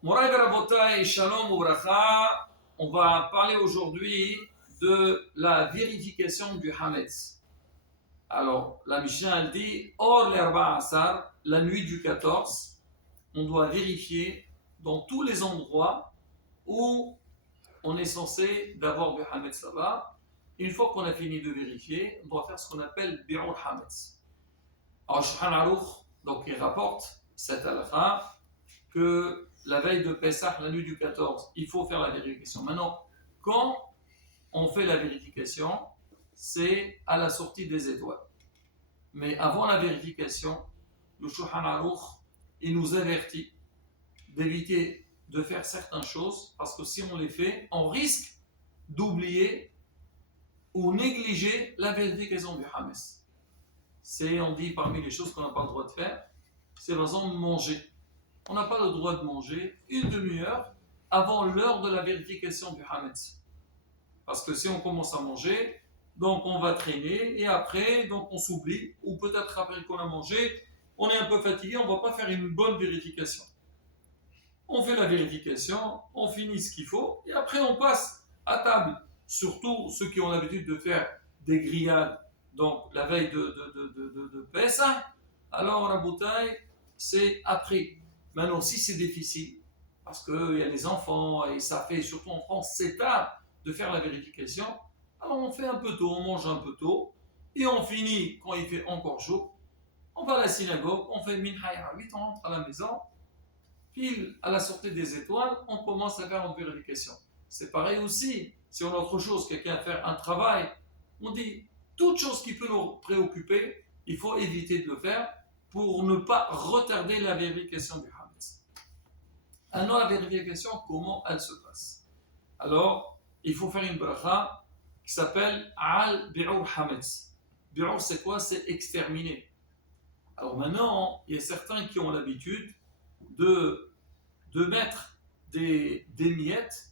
Moraï Rabotai, Shalom Obracha, on va parler aujourd'hui de la vérification du Hametz. Alors, la Mishnah elle dit Or l'herba asar, la nuit du 14, on doit vérifier dans tous les endroits où on est censé d'avoir du Hametz là-bas. Une fois qu'on a fini de vérifier, on doit faire ce qu'on appelle Bi'ur Hametz. Alors, Shulchan Aruch, donc il rapporte cette halakha que la veille de Pessah, la nuit du 14, il faut faire la vérification. Maintenant, quand on fait la vérification, c'est à la sortie des étoiles. Mais avant la vérification, le Shulchan Aruch, il nous avertit d'éviter de faire certaines choses, parce que si on les fait, on risque d'oublier ou négliger la vérification du Hametz. C'est, on dit, parmi les choses qu'on n'a pas le droit de faire, c'est par exemple manger. On n'a pas le droit de manger une demi-heure avant l'heure de la vérification du Hametz. Parce que si on commence à manger, donc on va traîner et après, donc on s'oublie, ou peut-être après qu'on a mangé, on est un peu fatigué, on ne va pas faire une bonne vérification. On fait la vérification, on finit ce qu'il faut et après on passe à table. Surtout ceux qui ont l'habitude de faire des grillades, donc la veille de Pessah, alors la bouteille, c'est après. Maintenant, si c'est difficile, parce qu'il y a les enfants et ça fait, surtout en France, c'est tard de faire la vérification, alors on fait un peu tôt, on mange un peu tôt et on finit quand il fait encore jour. On va à la synagogue, on fait minha à 8, on rentre à la maison, pile à la sortie des étoiles, on commence à faire une vérification. C'est pareil aussi, si on a autre chose, quelqu'un à faire un travail, on dit toute chose qui peut nous préoccuper, il faut éviter de le faire pour ne pas retarder la vérification du Hametz. Alors la vérification, comment elle se passe? Alors, il faut faire une bracha qui s'appelle Al Bi'ur Hametz. Bi'ur, c'est quoi? C'est exterminer. Alors maintenant, il y a certains qui ont l'habitude de mettre des miettes.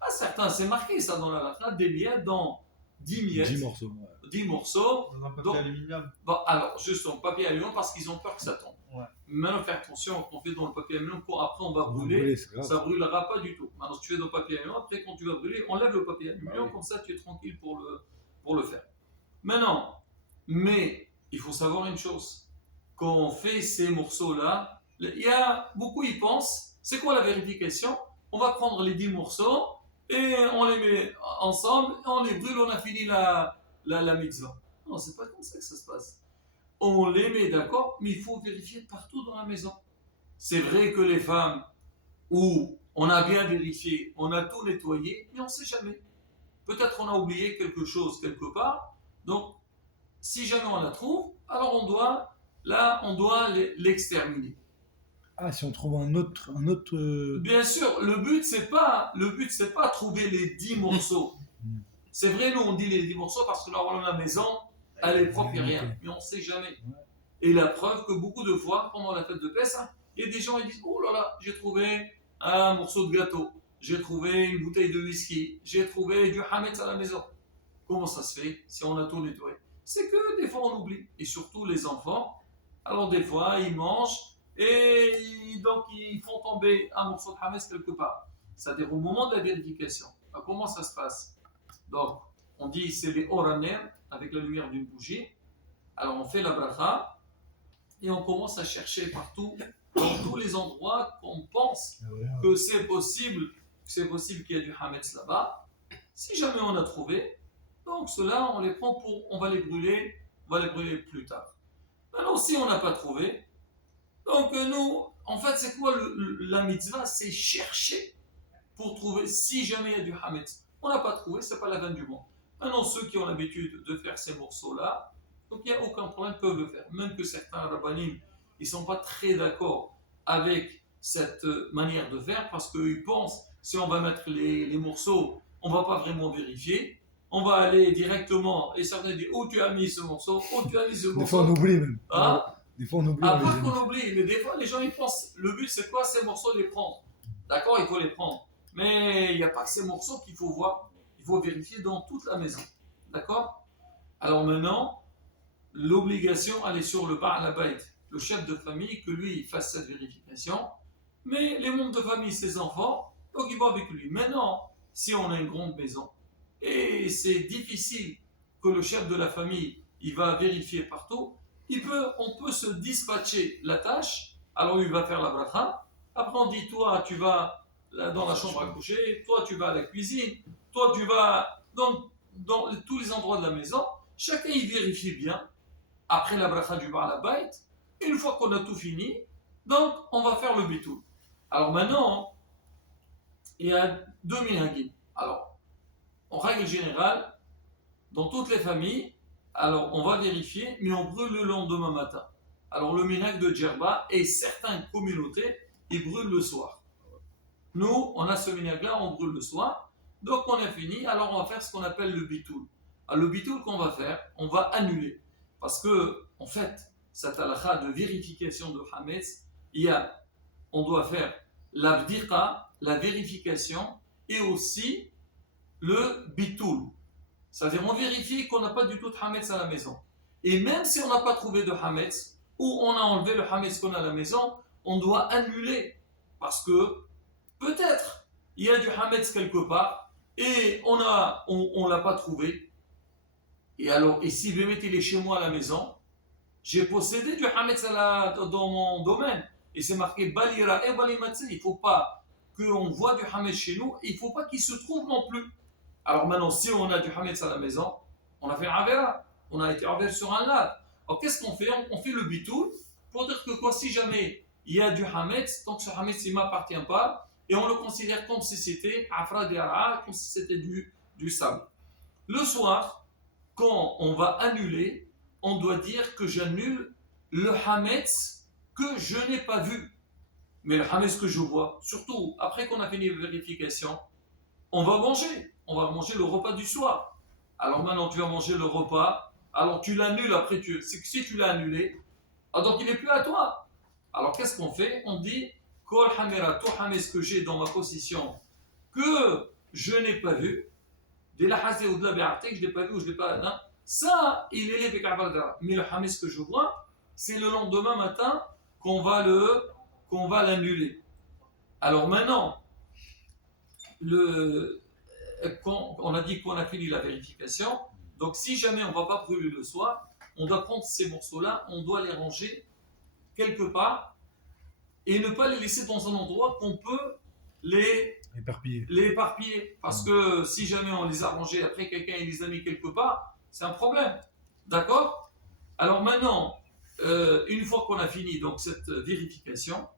Pas certains, c'est marqué ça dans la halakha, des miettes dans 10 miettes. 10 morceaux. Ouais. 10 morceaux. Dans un papier aluminium. Bon, alors, juste en papier aluminium parce qu'ils ont peur que ça tombe. Ouais. Maintenant, faire attention, quand on fait dans le papier aluminium, après on va brûler, ça ne brûlera pas du tout. Maintenant, si tu fais dans le papier aluminium, après quand tu vas brûler, enlève le papier aluminium, comme ça tu es tranquille pour le faire. Maintenant, mais il faut savoir une chose, quand on fait ces morceaux-là, il y a beaucoup y pensent, c'est quoi la vérification? On va prendre les 10 morceaux et on les met ensemble, on les brûle, on a fini la mitzvah. Non, c'est pas comme ça que ça se passe. On les met d'accord, mais il faut vérifier partout dans la maison. C'est vrai que les femmes, où on a bien vérifié, on a tout nettoyé, mais on ne sait jamais. Peut-être on a oublié quelque chose quelque part. Donc, si jamais on la trouve, alors on doit l'exterminer. Ah, si on trouve un autre... Bien sûr, le but c'est pas trouver les 10 morceaux. C'est vrai, nous on dit les 10 morceaux parce que normalement la maison, elle est propre et rien, mais on ne sait jamais. Et la preuve que beaucoup de fois, pendant la fête de Pessah, il y a des gens qui disent « Oh là là, j'ai trouvé un morceau de gâteau, j'ai trouvé une bouteille de whisky, j'ai trouvé du Hametz à la maison. » Comment ça se fait si on a tout nettoyé? C'est que des fois on oublie, et surtout les enfants. Alors des fois ils mangent et donc ils font tomber un morceau de Hametz quelque part. C'est-à-dire au moment de la vérification. Alors, comment ça se passe? Donc on dit c'est les oraner avec la lumière d'une bougie. Alors on fait la bracha et on commence à chercher partout, dans tous les endroits qu'on pense que c'est possible qu'il y ait du Hametz là-bas. Si jamais on a trouvé, donc ceux-là, on les prend on va les brûler plus tard. Maintenant, si on n'a pas trouvé, donc nous, en fait, c'est quoi la mitzvah? C'est chercher pour trouver si jamais il y a du Hametz. On n'a pas trouvé, c'est pas la fin du monde. Maintenant, ceux qui ont l'habitude de faire ces morceaux-là, donc il n'y a aucun problème, peuvent le faire. Même que certains rabbanim, ils ne sont pas très d'accord avec cette manière de faire parce qu'ils pensent, si on va mettre les morceaux, on ne va pas vraiment vérifier. On va aller directement, et certains disent, oh tu as mis ce morceau, oh tu as mis ce morceau. Des fois on oublie même. Hein? Des fois on oublie. Pas qu'on oublie, mais des fois les gens ils pensent, le but c'est quoi? Ces morceaux, les prendre. D'accord, il faut les prendre. Mais il n'y a pas que ces morceaux qu'il faut voir, il faut vérifier dans toute la maison. D'accord? Alors maintenant, l'obligation, elle est sur le Ba'al Habayt, le chef de famille, que lui, il fasse cette vérification. mais les membres de famille, ses enfants, donc ils vont avec lui. Maintenant, si on a une grande maison, et c'est difficile que le chef de la famille, il va vérifier partout, on peut se dispatcher la tâche, alors lui, il va faire la bracha, après on dit, toi, tu vas dans la chambre à coucher, toi, tu vas à la cuisine, toi, tu vas dans tous les endroits de la maison, chacun, il vérifie bien, après la bracha du Baal Habayit, une fois qu'on a tout fini, donc on va faire le bitul. Alors maintenant, il y a deux minhagim. Alors, en règle générale, dans toutes les familles, alors on va vérifier, mais on brûle le lendemain matin. Alors le minhag de Djerba et certaines communautés, ils brûlent le soir. Nous, on a ce minhag-là, on brûle le soir. Donc on a fini, alors on va faire ce qu'on appelle le bitul. Alors le bitul qu'on va faire, on va annuler. Parce que, en fait, cette halakha de vérification de Hametz, on doit faire la bdiqa, la vérification, et aussi le bitul. C'est-à-dire, on vérifie qu'on n'a pas du tout de Hametz à la maison. Et même si on n'a pas trouvé de Hametz, ou on a enlevé le Hametz qu'on a à la maison, on doit annuler. Parce que, peut-être, il y a du Hametz quelque part, et on l'a pas trouvé. Et alors, et si le il est chez moi à la maison, j'ai possédé du Hametz dans mon domaine. Et c'est marqué Balira et Balimatse. Il ne faut pas qu'on voit du Hametz chez nous, et il ne faut pas qu'il se trouve non plus. Alors maintenant, si on a du Hametz à la maison, on a fait un Avera. On a été envers sur un lave. Alors qu'est-ce qu'on fait? On fait le bitul pour dire que quoi, si jamais il y a du Hametz, donc ce Hametz il ne m'appartient pas, et on le considère comme si c'était Afra Dera, comme si c'était du sable. Le soir, quand on va annuler, on doit dire que j'annule le Hametz que je n'ai pas vu. Mais le Hametz que je vois, surtout après qu'on a fini la vérification, on va manger. On va manger le repas du soir. Alors maintenant, tu vas manger le repas. Alors tu l'annules après. C'est que si tu l'as annulé, donc il n'est plus à toi. Alors qu'est-ce qu'on fait? On dit Kol Hamera, tout Hametz que j'ai dans ma possession, que je n'ai pas vu, de la Hazé ou de la Béarte, que je n'ai pas vu ou je n'ai pas. Non, ça, il est avec Abadara. Mais le Hametz que je vois, c'est le lendemain matin qu'on va l'annuler. Alors maintenant, on a dit qu'on a fini la vérification. Donc si jamais on ne va pas brûler le soir, on doit prendre ces morceaux-là, on doit les ranger quelque part et ne pas les laisser dans un endroit qu'on peut les éparpiller. Parce que si jamais on les a rangés, après quelqu'un les a mis quelque part, c'est un problème. D'accord? Alors maintenant, une fois qu'on a fini donc, cette vérification,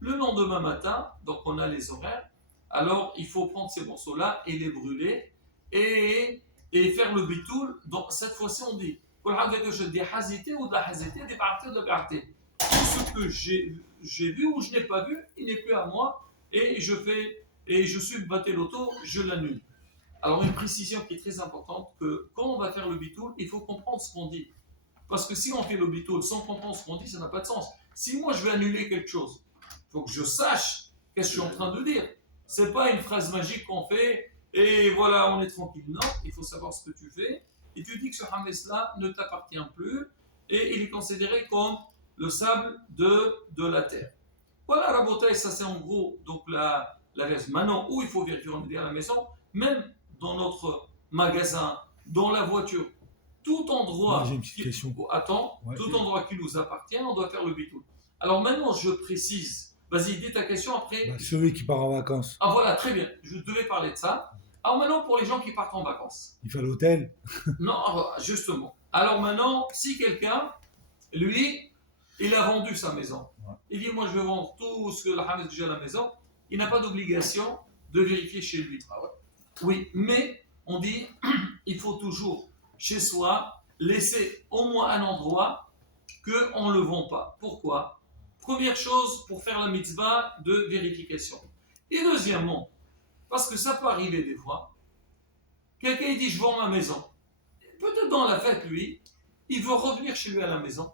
le lendemain matin, donc on a les horaires, alors il faut prendre ces morceaux-là et les brûler et faire le bitul. Donc cette fois-ci on dit des hazité ou de la hazité, des parties ou de la partie. Tout ce que j'ai vu ou je n'ai pas vu, il n'est plus à moi et je suis batté l'auto, je l'annule. Alors une précision qui est très importante, que quand on va faire le bitul, il faut comprendre ce qu'on dit. Parce que si on fait le bitul sans comprendre ce qu'on dit, ça n'a pas de sens. Si moi je vais annuler quelque chose, il faut que je sache qu'est-ce que je suis en train de dire. C'est pas une phrase magique qu'on fait et voilà, on est tranquille. Non, il faut savoir ce que tu fais. Et tu dis que ce Hametz-là ne t'appartient plus et il est considéré comme le sable de la terre. Voilà, Rabotai, ça c'est en gros donc la version. Maintenant, où il faut vérifier, on est dit à la maison, même dans notre magasin, dans la voiture, tout endroit, tout endroit qui nous appartient, on doit faire le bitul. Alors maintenant, je précise. Vas-y, dis ta question après. Celui qui part en vacances. Ah voilà, très bien. Je devais parler de ça. Alors maintenant, pour les gens qui partent en vacances. Il fait l'hôtel. Non, justement. Alors maintenant, si quelqu'un, lui, il a vendu sa maison. Ouais. Il dit, moi je vais vendre tout ce que la Hametz que j'ai à la maison. Il n'a pas d'obligation de vérifier chez lui. Ah ouais. Oui, mais on dit, il faut toujours, chez soi, laisser au moins un endroit qu'on ne le vend pas. Pourquoi? Première chose, pour faire la mitzvah de vérification. Et deuxièmement, parce que ça peut arriver des fois, quelqu'un dit je vends ma maison. Peut-être dans la fête, lui, il veut revenir chez lui à la maison.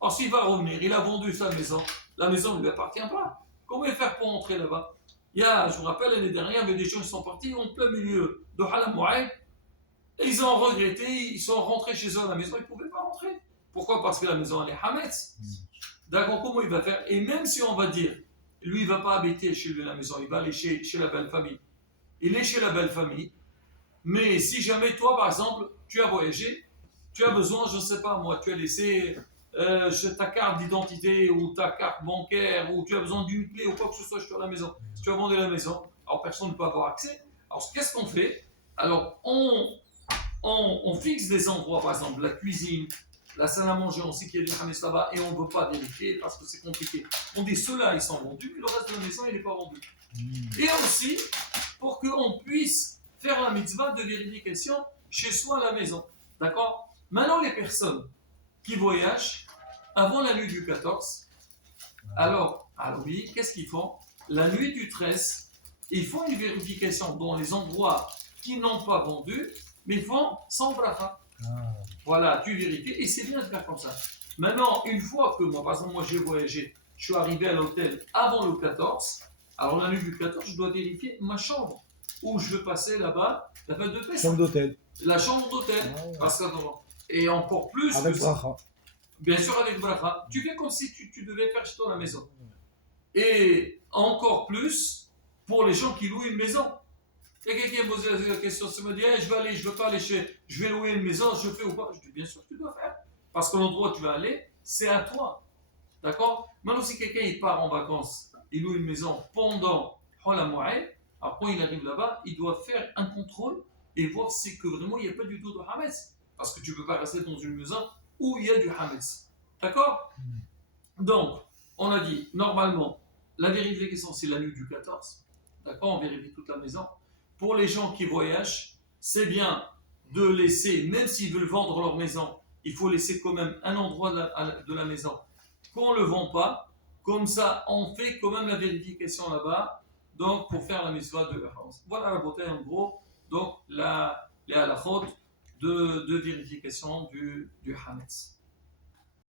Or s'il va revenir, il a vendu sa maison, la maison ne lui appartient pas. Comment il va faire pour entrer là-bas? Je vous rappelle, l'année dernière, il y avait des gens qui sont partis en plein milieu de Halam Mouaïd, et ils ont regretté, ils sont rentrés chez eux à la maison, ils ne pouvaient pas rentrer. Pourquoi? Parce que la maison elle est Hametz. D'accord, comment il va faire? Et même si on va dire, lui, il ne va pas habiter chez lui à la maison, il va aller chez la belle famille. Il est chez la belle famille, mais si jamais toi, par exemple, tu as voyagé, tu as besoin, je ne sais pas moi, tu as laissé ta carte d'identité ou ta carte bancaire, ou tu as besoin d'une clé ou quoi que ce soit chez la maison. Si tu as vendu la maison, alors personne ne peut avoir accès. Alors qu'est-ce qu'on fait? Alors on fixe des endroits, par exemple la cuisine, la salle à manger, on sait qu'il y a des hametz là-bas et on ne veut pas vérifier parce que c'est compliqué. On dit ceux-là, ils sont vendus, mais le reste de la maison, il n'est pas vendu. Et aussi, pour qu'on puisse faire la mitzvah de vérification chez soi à la maison. D'accord? Maintenant, les personnes qui voyagent avant la nuit du 14, alors oui, qu'est-ce qu'ils font? La nuit du 13, ils font une vérification dans les endroits qui n'ont pas vendu, mais ils font sans bracha. Voilà, tu vérifies et c'est bien de faire comme ça. Maintenant, une fois que moi, par exemple, moi j'ai voyagé, je suis arrivé à l'hôtel avant le 14, alors la nuit du 14, je dois vérifier ma chambre où je vais passer là-bas la fête de Pessah. Chambre d'hôtel. La chambre d'hôtel, parce que et encore plus. Avec bracha. Bien sûr, avec bracha. Tu fais comme si tu devais faire chez toi à la maison. Et encore plus pour les gens qui louent une maison. Il y a quelqu'un qui me posait la question, se me dit hey, je veux pas aller je vais louer une maison, je fais ou pas? Je dis bien sûr que tu dois faire. Parce que l'endroit où tu vas aller, c'est à toi. D'accord? Maintenant, si quelqu'un il part en vacances, il loue une maison pendant la Mou'aïd, alors quand il arrive là-bas, il doit faire un contrôle et voir si que vraiment il n'y a pas du tout de hametz. Parce que tu ne peux pas rester dans une maison où il y a du hametz. D'accord? Donc, on a dit, normalement, la vérification, c'est la nuit du 14. D'accord? On vérifie toute la maison. Pour les gens qui voyagent, c'est bien de laisser, même s'ils veulent vendre leur maison, il faut laisser quand même un endroit de la maison qu'on ne le vend pas. Comme ça, on fait quand même la vérification là-bas, donc pour faire la mitzvah de l'Échange. Voilà la beauté en gros, donc les halachot de vérification du hametz.